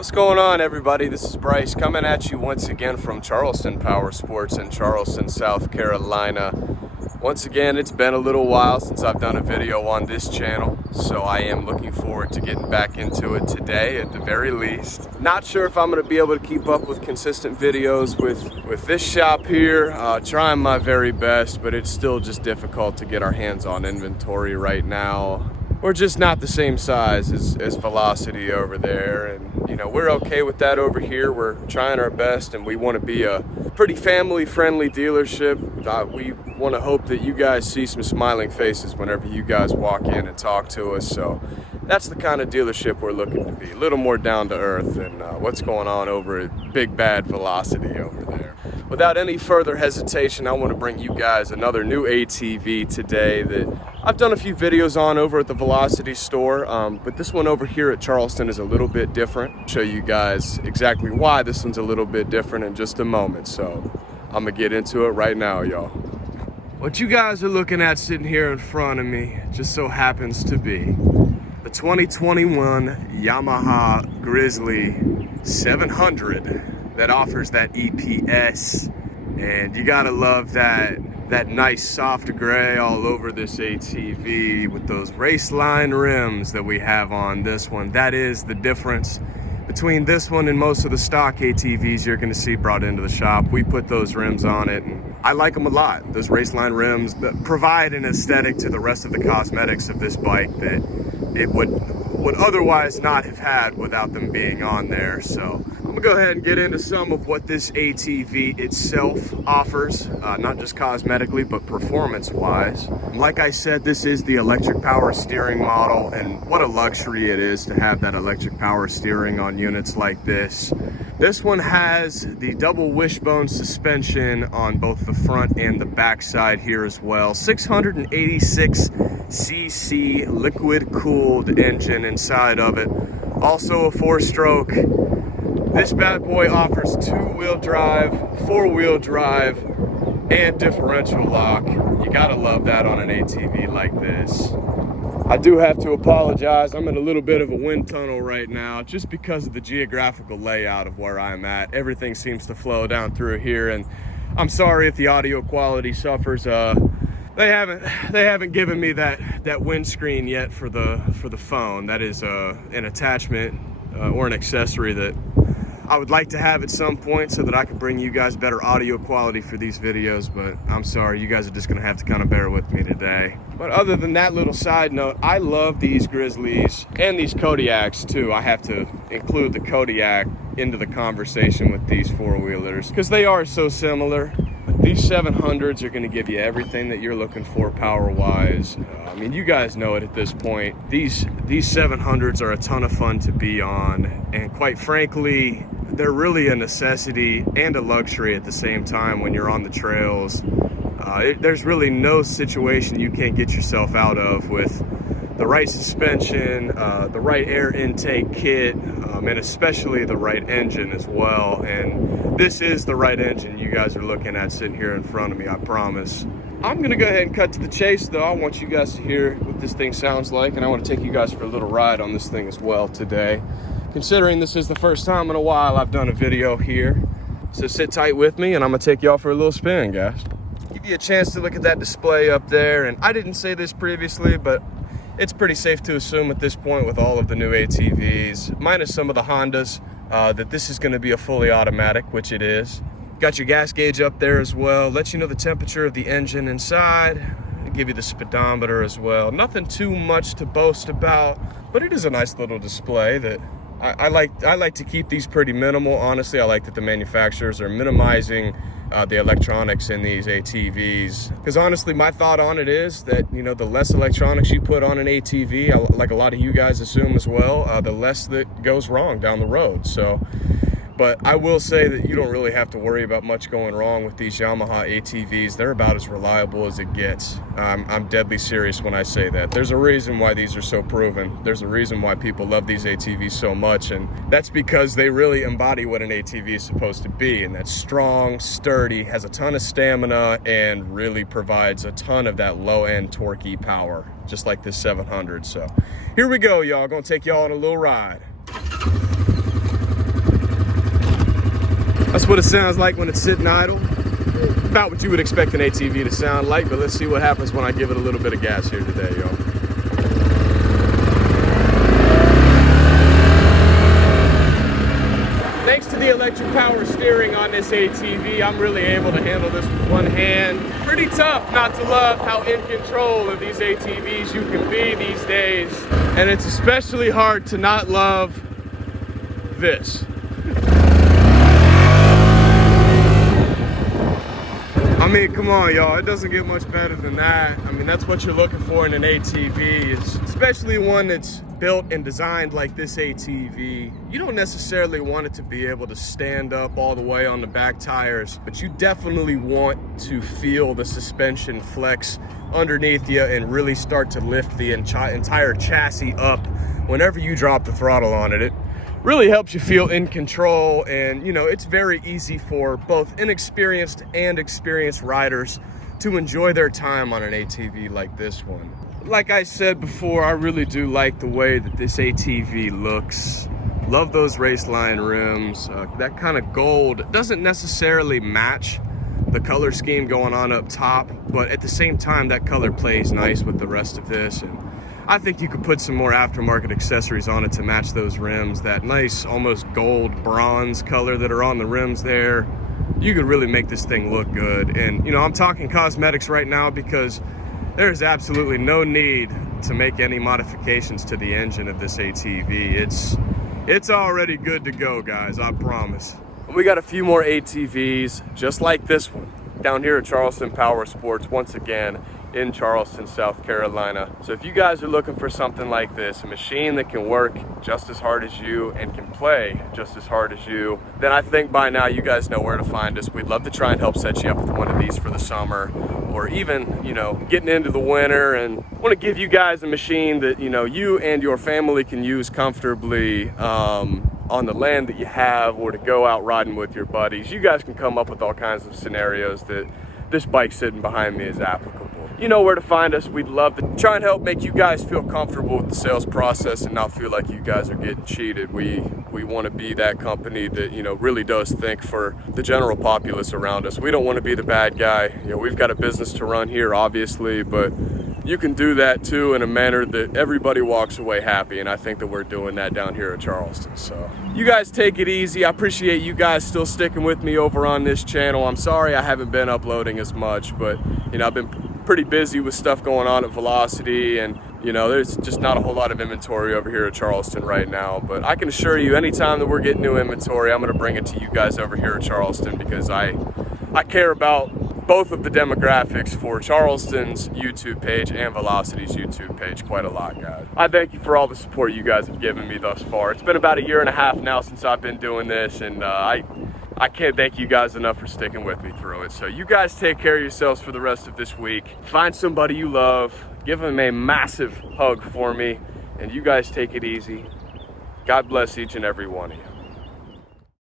What's going on, everybody? This is Bryce coming at you once again from Charleston Power Sports in Charleston, South Carolina. Once again, it's been a little while since I've done a video on this channel, so I am looking forward to getting back into it today at the very least. Not sure if I'm going to be able to keep up with consistent videos with this shop here. Trying my very best, but it's still just difficult to get our hands on inventory right now. We're just not the same size as Velocity over there, and you know, we're okay with that over here. We're trying our best, and we want to be a pretty family-friendly dealership. We want to hope that you guys see some smiling faces whenever you guys walk in and talk to us. So that's the kind of dealership we're looking to be, a little more down to earth than what's going on over at Big Bad Velocity over there. Without any further hesitation, I want to bring you guys another new ATV today that I've done a few videos on over at the Velocity store, but this one over here at Charleston is a little bit different. I'll show you guys exactly why this one's a little bit different in just a moment, so I'm gonna get into it right now, y'all. What you guys are looking at sitting here in front of me just so happens to be the 2021 Yamaha Grizzly 700 that offers that EPS, and you gotta love that nice soft gray all over this ATV with those race line rims that we have on this one. That is the difference between this one and most of the stock ATVs you're gonna see brought into the shop. We put those rims on it, and I like them a lot. Those race line rims that provide an aesthetic to the rest of the cosmetics of this bike that it would otherwise not have had without them being on there. So I'm gonna go ahead and get into some of what this ATV itself offers, not just cosmetically, but performance-wise. Like I said, this is the electric power steering model, and what a luxury it is to have that electric power steering on units like this. This one has the double wishbone suspension on both the front and the back side here as well. 686cc liquid-cooled engine inside of it. Also a 4-stroke. This bad boy offers 2-wheel drive, 4-wheel drive, and differential lock. You gotta love that on an ATV like this. I do have to apologize. I'm in a little bit of a wind tunnel right now just because of the geographical layout of where I'm at. Everything seems to flow down through here, and I'm sorry if the audio quality suffers. They haven't given me that windscreen yet for the phone. That is an attachment or an accessory that I would like to have at some point so that I can bring you guys better audio quality for these videos, but I'm sorry, you guys are just gonna have to kind of bear with me today. But other than that little side note, I love these Grizzlies and these Kodiaks too. I have to include the Kodiak into the conversation with these four-wheelers because they are so similar. These 700s are going to give you everything that you're looking for power-wise. I mean, you guys know it at this point. These 700s are a ton of fun to be on, and quite frankly, they're really a necessity and a luxury at the same time when you're on the trails. There's really no situation you can't get yourself out of with the right suspension, the right air intake kit, and especially the right engine as well. And this is the right engine you guys are looking at sitting here in front of me, I promise. I'm gonna go ahead and cut to the chase though. I want you guys to hear what this thing sounds like, and I want to take you guys for a little ride on this thing as well today. Considering this is the first time in a while I've done a video here. So sit tight with me and I'm gonna take y'all for a little spin, guys. Give you a chance to look at that display up there, and I didn't say this previously, but it's pretty safe to assume at this point with all of the new ATVs, minus some of the Hondas, that this is going to be a fully automatic, which it is. Got your gas gauge up there as well, lets you know the temperature of the engine inside, give you the speedometer as well. Nothing too much to boast about, but it is a nice little display that I like to keep these pretty minimal. Honestly, I like that the manufacturers are minimizing the electronics in these ATVs, because honestly my thought on it is that, you know, the less electronics you put on an ATV, like a lot of you guys assume as well, the less that goes wrong down the road. So But I will say that you don't really have to worry about much going wrong with these Yamaha ATVs. They're about as reliable as it gets. I'm deadly serious when I say that. There's a reason why these are so proven. There's a reason why people love these ATVs so much, and that's because they really embody what an ATV is supposed to be, and that's strong, sturdy, has a ton of stamina, and really provides a ton of that low-end torquey power, just like this 700. So here we go, y'all. Gonna take y'all on a little ride. That's what it sounds like when it's sitting idle. About what you would expect an ATV to sound like, but let's see what happens when I give it a little bit of gas here today, y'all. Thanks to the electric power steering on this ATV, I'm really able to handle this with one hand. Pretty tough not to love how in control of these ATVs you can be these days. And it's especially hard to not love this. I mean, come on, y'all. It doesn't get much better than that. I mean, that's what you're looking for in an ATV, especially one that's built and designed like this ATV. You don't necessarily want it to be able to stand up all the way on the back tires, but you definitely want to feel the suspension flex underneath you and really start to lift the entire chassis up whenever you drop the throttle on it. It really helps you feel in control, and you know, it's very easy for both inexperienced and experienced riders to enjoy their time on an ATV like this one. Like I said before, I really do like the way that this ATV looks. Love those race line rims. That kind of gold doesn't necessarily match the color scheme going on up top, but at the same time that color plays nice with the rest of this, and I think you could put some more aftermarket accessories on it to match those rims. That nice almost gold bronze color that are on the rims there, you could really make this thing look good. And you know, I'm talking cosmetics right now because there's absolutely no need to make any modifications to the engine of this ATV. It's already good to go, guys, I promise. We got a few more ATVs just like this one down here at Charleston Power Sports once again in Charleston, South Carolina. So if you guys are looking for something like this, a machine that can work just as hard as you and can play just as hard as you, then I think by now you guys know where to find us. We'd love to try and help set you up with one of these for the summer, or even, you know, getting into the winter, and want to give you guys a machine that, you know, you and your family can use comfortably on the land that you have, or to go out riding with your buddies. You guys can come up with all kinds of scenarios that this bike sitting behind me is applicable. You know where to find us. We'd love to try and help make you guys feel comfortable with the sales process and not feel like you guys are getting cheated. We want to be that company that, you know, really does think for the general populace around us. We don't want to be the bad guy. You know, we've got a business to run here, obviously, but you can do that too in a manner that everybody walks away happy, and I think that we're doing that down here at Charleston. So you guys take it easy. I appreciate you guys still sticking with me over on this channel. I'm sorry I haven't been uploading as much, but you know, I've been pretty busy with stuff going on at Velocity, and you know, there's just not a whole lot of inventory over here at Charleston right now. But I can assure you, anytime that we're getting new inventory, I'm going to bring it to you guys over here at Charleston, because I care about both of the demographics for Charleston's YouTube page and Velocity's YouTube page quite a lot, guys. I thank you for all the support you guys have given me thus far. It's been about a year and a half now since I've been doing this, and I can't thank you guys enough for sticking with me through it. So you guys take care of yourselves for the rest of this week. Find somebody you love, give them a massive hug for me, and you guys take it easy. God bless each and every one of you.